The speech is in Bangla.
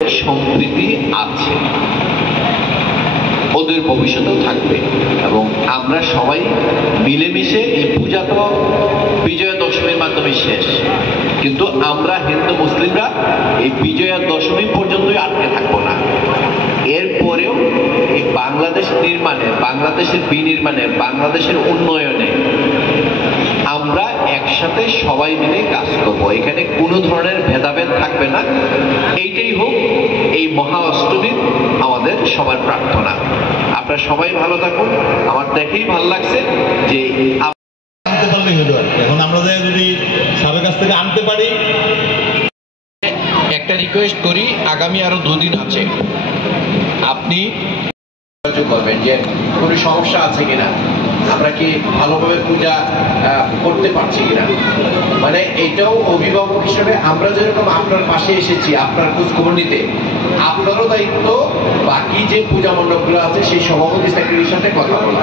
সম্প্রীতি আছে, ওদের ভবিষ্যতেও থাকবে এবং আমরা সবাই মিলেমিশে এই পূজা তো বিজয়া দশমীর মাধ্যমে শেষ, কিন্তু আমরা হিন্দু মুসলিমরা এই বিজয়া দশমী পর্যন্তই আটকে থাকবো না। এরপরেও এই বাংলাদেশ নির্মাণে, বাংলাদেশের বিনির্মাণে, বাংলাদেশের উন্নয়নে আমরা একসাথে সবাই মিলে কাজ করব। এখানে কোনো ধরনের ভেদাভেদ থাকবে না। এইটাই হোক এই মহা অষ্টমীর আমাদের সবার প্রার্থনা। আপনারা সবাই ভালো থাকুন। আমার দেখেই ভালো লাগছে যে আনতে পারলেই হলো। এখন আমরা যদি সাবের কাছ থেকে আনতে পারি। একটা রিকোয়েস্ট করি, আগামী আরো 2 দিন আছে, আপনি করবেন যে কোনো সমস্যা আছে কিনা, আমরা কি ভালোভাবে পূজা করতে পারছি কিনা। মানে এটাও অভিভাবক হিসেবে আমরা যেরকম আপনার পাশে এসেছি আপনার খোঁজ খবর নিতে, আপনারও দায়িত্ব বাকি যে পূজা মণ্ডপগুলো আছে সেই সভাপতি সেক্রেটারির সাথে কথা বলা।